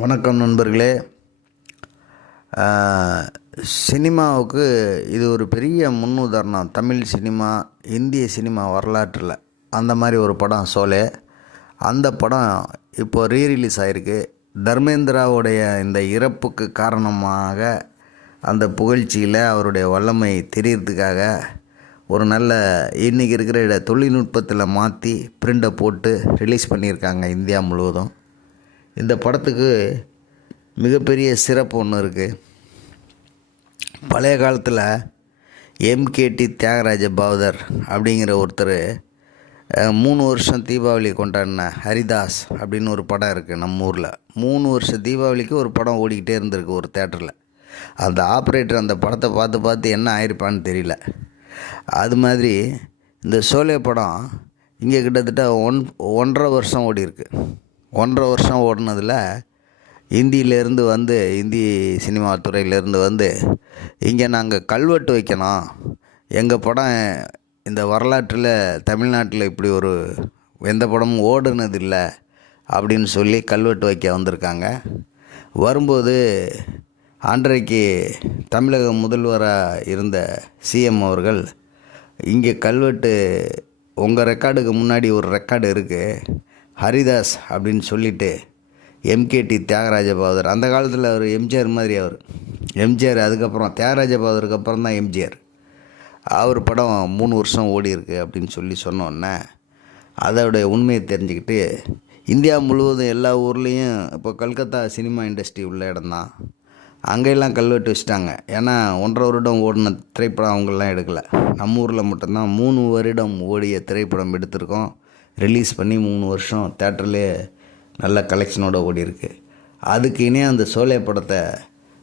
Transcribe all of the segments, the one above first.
வணக்கம் நண்பர்களே. சினிமாவுக்கு இது ஒரு பெரிய முன்னுதாரணம். தமிழ் சினிமா, இந்திய சினிமா வரலாற்றில் அந்த மாதிரி ஒரு படம் சோலே. அந்த படம் இப்போ ரீரிலீஸ் ஆகிருக்கு. தர்மேந்திராவுடைய இந்த இறப்புக்கு காரணமாக அந்த புகழ்ச்சியில் அவருடைய வல்லமை தெரியறதுக்காக ஒரு நல்ல இன்றைக்கி இருக்கிற தொழில்நுட்பத்தில் மாற்றி பிரிண்டை போட்டு ரிலீஸ் பண்ணியிருக்காங்க இந்தியா முழுவதும். இந்த படத்துக்கு மிகப்பெரிய சிறப்பு ஒன்று இருக்குது. பழைய காலத்தில் எம்கேடி தியாகராஜ பாவதர் அப்படிங்கிற ஒருத்தர் 3 வருஷம் தீபாவளி கொண்டாடின ஹரிதாஸ் அப்படின்னு ஒரு படம் இருக்குது நம்ம ஊரில். 3 வருஷம் தீபாவளிக்கு ஒரு படம் ஓடிக்கிட்டே இருந்திருக்கு ஒரு தேட்டரில். அந்த ஆப்ரேட்டர் அந்த படத்தை பார்த்து பார்த்து என்ன ஆயிருப்பான்னு தெரியல. அது மாதிரி இந்த சோலே படம் இங்கே கிட்டத்தட்ட 1.5 வருஷம் ஓடி இருக்கு. 1.5 வருஷம் ஓடினதில் இந்தியிலேருந்து வந்து இந்தி சினிமா துறையிலேருந்து வந்து இங்கே நாங்கள் கல்வெட்டு வைக்கணும், எங்கள் படம் இந்த வரலாற்றில் தமிழ்நாட்டில் இப்படி ஒரு எந்த படமும் ஓடுனதில்லை அப்படின்னு சொல்லி கல்வெட்டு வைக்க வந்திருக்காங்க. வரும்போது அன்றைக்கு தமிழக முதல்வராக இருந்த சிஎம் அவர்கள், இங்கே கல்வெட்டு உங்கள் ரெக்கார்டுக்கு முன்னாடி ஒரு ரெக்கார்டு இருக்குது, ஹரிதாஸ் அப்படின்னு சொல்லிவிட்டு எம்கேடி தியாகராஜ பாவதர், அந்த காலத்தில் அவர் எம்ஜிஆர் மாதிரி, அவர் எம்ஜிஆர் அதுக்கப்புறம் தியாகராஜ பாவதருக்கு அப்புறம் தான் எம்ஜிஆர், அவர் படம் 3 வருஷம் ஓடி இருக்கு அப்படின்னு சொல்லி சொன்னோன்னே அதோடைய உண்மையை தெரிஞ்சுக்கிட்டு இந்தியா முழுவதும் எல்லா ஊர்லேயும் இப்போ கல்கத்தா சினிமா இண்டஸ்ட்ரி உள்ள இடம்தான், அங்கெல்லாம் கல்வெட்டு வச்சுட்டாங்க. ஏன்னா 1.5 வருடம் ஓடின திரைப்படம் அவங்களாம் எடுக்கலை. நம்ம ஊரில் மட்டும்தான் 3 வருடம் ஓடிய திரைப்படம் எடுத்திருக்கோம். ரிலீஸ் பண்ணி 3 வருஷம் தேட்டர்லேயே நல்ல கலெக்ஷனோடு ஓடி இருக்கு. அதுக்கு இனே அந்த சோலே படத்தை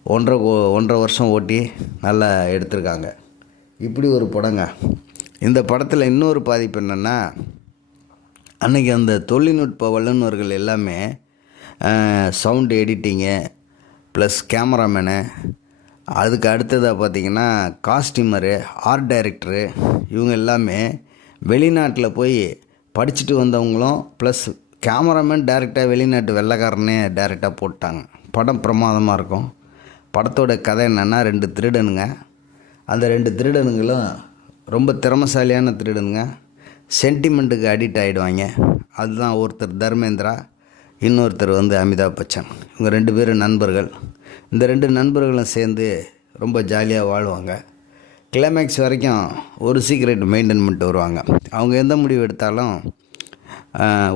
1.5 வருஷம் ஓட்டி நல்லா எடுத்திருக்காங்க. இப்படி ஒரு படங்க. இந்த படத்தில் இன்னொரு பாதிப்பு என்னென்னா, அன்றைக்கி அந்த தொழில்நுட்ப வல்லுநர்கள் எல்லாமே சவுண்டு எடிட்டிங்கு ப்ளஸ் கேமராமேனு, அதுக்கு அடுத்ததாக பார்த்திங்கன்னா காஸ்டியூமரு, ஆர்ட் டைரக்டரு, இவங்க எல்லாமே வெளிநாட்டில் போய் படிச்சுட்டு வந்தவங்களும் ப்ளஸ் கேமராமேன் டைரெக்டாக வெளிநாட்டு வெள்ளைக்காரனே டைரெக்டாக போட்டாங்க. படம் பிரமாதமாக இருக்கும். படத்தோட கதை என்னென்னா, 2 திருடனுங்க. அந்த 2 திருடனுங்களும் ரொம்ப திறமைசாலியான திருடனுங்க. சென்டிமெண்ட்டுக்கு அடிக்ட் ஆகிடுவாங்க. அதுதான் ஒருத்தர் தர்மேந்திரா, இன்னொருத்தர் வந்து அமிதாப் பச்சன். இவங்க 2 பேரும் நண்பர்கள். இந்த 2 நண்பர்களும் சேர்ந்து ரொம்ப ஜாலியாக வாழ்வாங்க. கிளைமேக்ஸ் வரைக்கும் ஒரு சீக்ரெட் மெயின்டைன் பண்ணிட்டு வருவாங்க. அவங்க எந்த முடிவு எடுத்தாலும்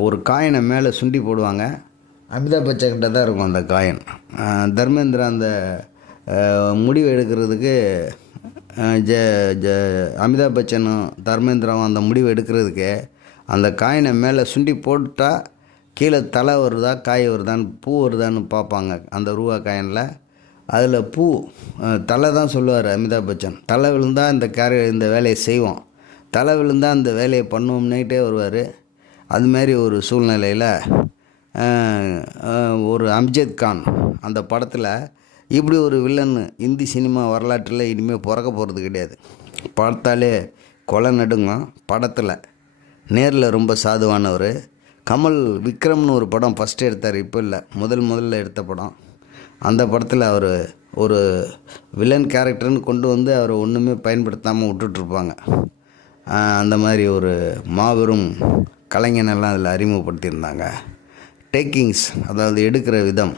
ஒரு காயினை மேலே சுண்டி போடுவாங்க. அமிதாப் பச்சன்கிட்ட தான் இருக்கும் அந்த காயின். தர்மேந்திரா அந்த முடிவு எடுக்கிறதுக்கு அமிதாப் பச்சனும் தர்மேந்திராவும் அந்த முடிவு எடுக்கிறதுக்கு அந்த காயினை மேலே சுண்டி போட்டால் கீழே தலை வருதா காய் வருதான்னு பூ வருதான்னு பார்ப்பாங்க. அந்த ரூபா காயினில் அதில் பூ தலை தான் சொல்லுவார் அமிதாப் பச்சன். தலை விழுந்தால் இந்த வேலையை செய்வோம், தலை விழுந்தால் அந்த வேலையை பண்ணுவோம்னுக்கிட்டே வருவார். அதுமாரி ஒரு சூழ்நிலையில் ஒரு அம்ஜத் கான் அந்த படத்தில் இப்படி ஒரு வில்லன் இந்தி சினிமா வரலாற்றில் இனிமேல் பிறக்க போகிறது கிடையாது. பார்த்தாலே கொலை நடுங்கும். படத்தில் நேரில் ரொம்ப சாதுவானவர். கமல் விக்ரம்னு ஒரு படம் ஃபஸ்ட்டு எடுத்தார், இப்போ இல்லை, முதல்ல எடுத்த படம். அந்த படத்தில் அவர் ஒரு வில்லன் கேரக்டர்னு கொண்டு வந்து அவரை ஒன்றுமே பயன்படுத்தாமல் விட்டுட்ருப்பாங்க. அந்த மாதிரி ஒரு மாபெரும் கலைஞனெல்லாம் அதில் அறிமுகப்படுத்தியிருந்தாங்க. டேக்கிங்ஸ், அதாவது எடுக்கிற விதம்,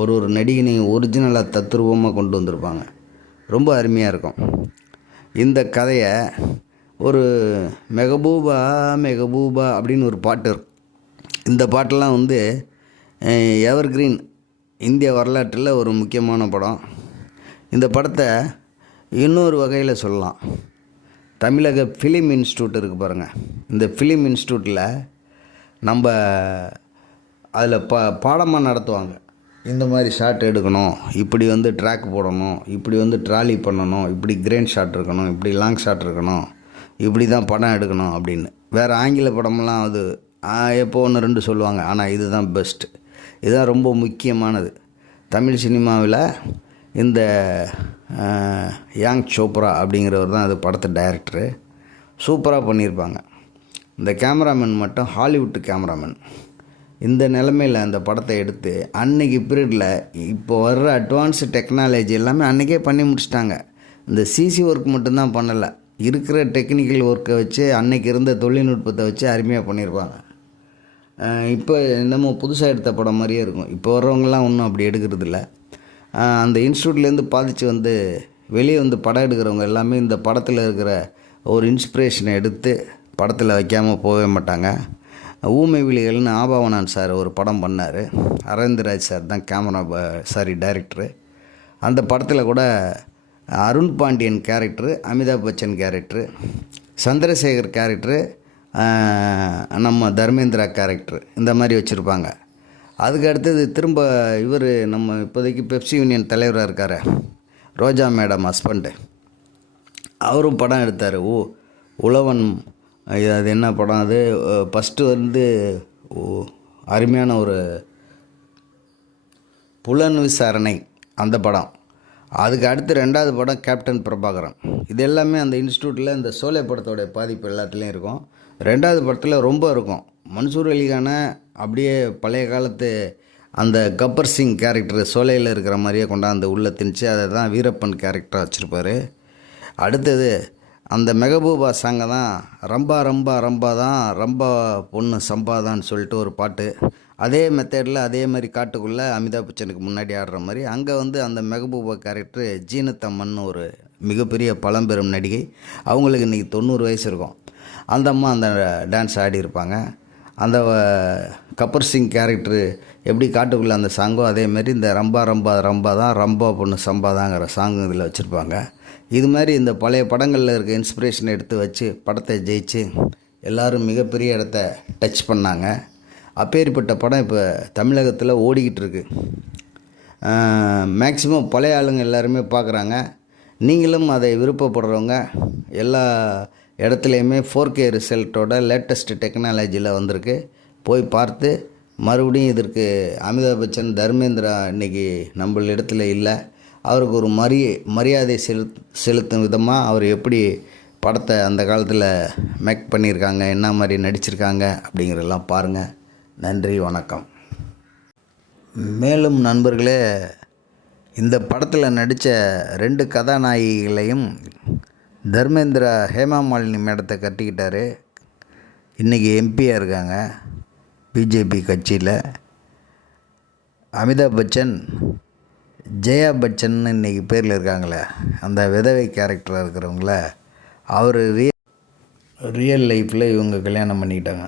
ஒரு நடிகனையும் ஒரிஜினலாக தத்ரூபமாக கொண்டு வந்திருப்பாங்க. ரொம்ப அருமையாக இருக்கும். இந்த கதையை ஒரு மெகபூபா அப்படின்னு ஒரு பாட்டு இருக்கும். இந்த பாட்டெல்லாம் வந்து எவர்கிரீன், இந்திய வரலாற்றில் ஒரு முக்கியமான படம். இந்த படத்தை இன்னொரு வகையில் சொல்லலாம். தமிழக ஃபிலிம் இன்ஸ்டியூட் இருக்குது பாருங்கள். இந்த ஃபிலிம் இன்ஸ்டியூட்டில் நம்ம அதில் பாடமாக நடத்துவாங்க. இந்த மாதிரி ஷாட் எடுக்கணும், இப்படி வந்து ட்ராக் போடணும், இப்படி வந்து ட்ராலி பண்ணணும், இப்படி கிரேன் ஷாட் இருக்கணும், இப்படி லாங் ஷாட் இருக்கணும், இப்படி தான் படம் எடுக்கணும் அப்படின்னு. வேறு ஆங்கில படமெல்லாம் அது எப்போ 1-2 சொல்லுவாங்க. ஆனால் இதுதான் பெஸ்ட்டு, இதுதான் ரொம்ப முக்கியமானது. தமிழ் சினிமாவில் இந்த யாங் சோப்ரா அப்படிங்கிறவர் தான் அது படத்து டைரக்டரு. சூப்பராக பண்ணியிருப்பாங்க. இந்த கேமராமேன் மட்டும் ஹாலிவுட் கேமராமேன். இந்த நிலமையில் அந்த படத்தை எடுத்து அன்னைக்கு பீரியடில் இப்போ வர்ற அட்வான்ஸு டெக்னாலஜி எல்லாமே அன்றைக்கே பண்ணி முடிச்சிட்டாங்க. இந்த சிசி ஒர்க் மட்டும்தான் பண்ணலை, இருக்கிற டெக்னிக்கல் ஒர்க்கை வச்சு அன்னைக்கு இருந்த தொழில்நுட்பத்தை வச்சு அருமையாக பண்ணியிருப்பாங்க. இப்போ என்னமோ புதுசாக எடுத்த படம் மாதிரியே இருக்கும். இப்போ வர்றவங்கலாம் ஒன்றும் அப்படி எடுக்கிறது இல்லை. அந்த இன்ஸ்டியூட்லேருந்து பாதித்து வந்து வெளியே வந்து படம் எடுக்கிறவங்க எல்லாமே இந்த படத்தில் இருக்கிற ஒரு இன்ஸ்பிரேஷனை எடுத்து படத்தில் வைக்காமல் போகவே மாட்டாங்க. ஊமை விழிகள்னு ஆபாவனான் சார் ஒரு படம் பண்ணார். அரவிந்தராஜ் சார் தான் டைரக்டரு. அந்த படத்தில் கூட Arun Pandian character, Amitabh Bachchan character, Chandrasekhar character, நம்ம தர்மேந்திரா கேரக்டரு, இந்த மாதிரி வச்சுருப்பாங்க. அதுக்கு அடுத்தது திரும்ப இவர் நம்ம இப்போதைக்கு பெப்சி யூனியன் தலைவராக இருக்கார், ரோஜா மேடம் ஹஸ்பண்டு, அவரும் படம் எடுத்தார். உழவன். அது என்ன படம் அது? ஃபஸ்ட்டு வந்து அருமையான ஒரு புலன் விசாரணை அந்த படம். அதுக்கு அடுத்து 2வது படம் கேப்டன் பிரபாகரன். இது எல்லாமே அந்த இன்ஸ்டியூட்டில் இந்த சோலே படத்தோடைய பாதிப்பு எல்லாத்துலேயும் இருக்கும். 2வது படத்தில் ரொம்ப இருக்கும். மன்சூர் அலிகான அப்படியே பழைய காலத்து அந்த கப்பர் சிங் கேரக்டர் சோலையில் இருக்கிற மாதிரியே கொண்டாந்து உள்ளே திணிச்சு அதை தான் வீரப்பன் கேரக்டராக வச்சுருப்பார். அடுத்தது அந்த மெகபூபா சாங்கை தான் ரம்பா ரம்பா ரம்பா தான் ரம்பா பொண்ணு சம்பாதான்னு சொல்லிட்டு ஒரு பாட்டு. அதே மெத்தடில் அதே மாதிரி காட்டுக்குள்ளே அமிதாப் பச்சனுக்கு முன்னாடி ஆடுற மாதிரி அங்கே வந்து அந்த மெகபூபா கேரக்டர் ஜீனத்தம்மன்னு ஒரு மிகப்பெரிய பழம்பெரும் நடிகை. அவங்களுக்கு இன்றைக்கி 90 வயசு இருக்கும். அந்த அம்மா அந்த டான்ஸ் ஆடியிருப்பாங்க. அந்த கப்பர் சிங் கேரக்டரு எப்படி காட்டுக்குள்ளே அந்த சாங்கோ அதேமாரி இந்த ரம்பா ரம்பா ரம்பா தான் ரம்பா பொண்ணு சம்பாதாங்கிற சாங் இதில் வச்சுருப்பாங்க. இது மாதிரி இந்த பழைய படங்களில் இருக்க இன்ஸ்பிரேஷனை எடுத்து வச்சு படத்தை ஜெயிச்சு எல்லோரும் மிகப்பெரிய இடத்த டச் பண்ணாங்க. அப்பேற்பட்ட படம் இப்போ தமிழகத்தில் ஓடிக்கிட்டு இருக்கு. மேக்ஸிமம் பழைய ஆளுங்க எல்லாருமே பார்க்குறாங்க. நீங்களும் அதை விருப்பப்படுறவங்க எல்லா இடத்துலையுமே 4K ரிசல்ட்டோட லேட்டஸ்ட் டெக்னாலஜியில் வந்திருக்கு. போய் பார்த்து மறுபடியும் இதற்கு அமிதாப் பச்சன், தர்மேந்திரா இன்றைக்கி நம்ம இடத்துல இல்லை. அவருக்கு ஒரு மரியாதை செலுத்தும் விதமாக அவர் எப்படி படத்தை அந்த காலத்தில் மேக் பண்ணியிருக்காங்க, என்ன மாதிரி நடிச்சிருக்காங்க அப்படிங்கிறதெல்லாம் பாருங்கள். நன்றி, வணக்கம். மேலும் நண்பர்களே, இந்த படத்தில் நடித்த 2 கதாநாயகிகளையும் தர்மேந்திரா ஹேமா மாலினி மேடத்தை கட்டிக்கிட்டார். இன்றைக்கி எம்பியாக இருக்காங்க பிஜேபி கட்சியில். அமிதாப் பச்சன் ஜெயா பச்சன்னு இன்றைக்கி பேரில் இருக்காங்களே, அந்த விதவை கேரக்டராக இருக்கிறவங்கள அவர் ரியல் லைஃப்பில் இவங்க கல்யாணம் பண்ணிக்கிட்டாங்க.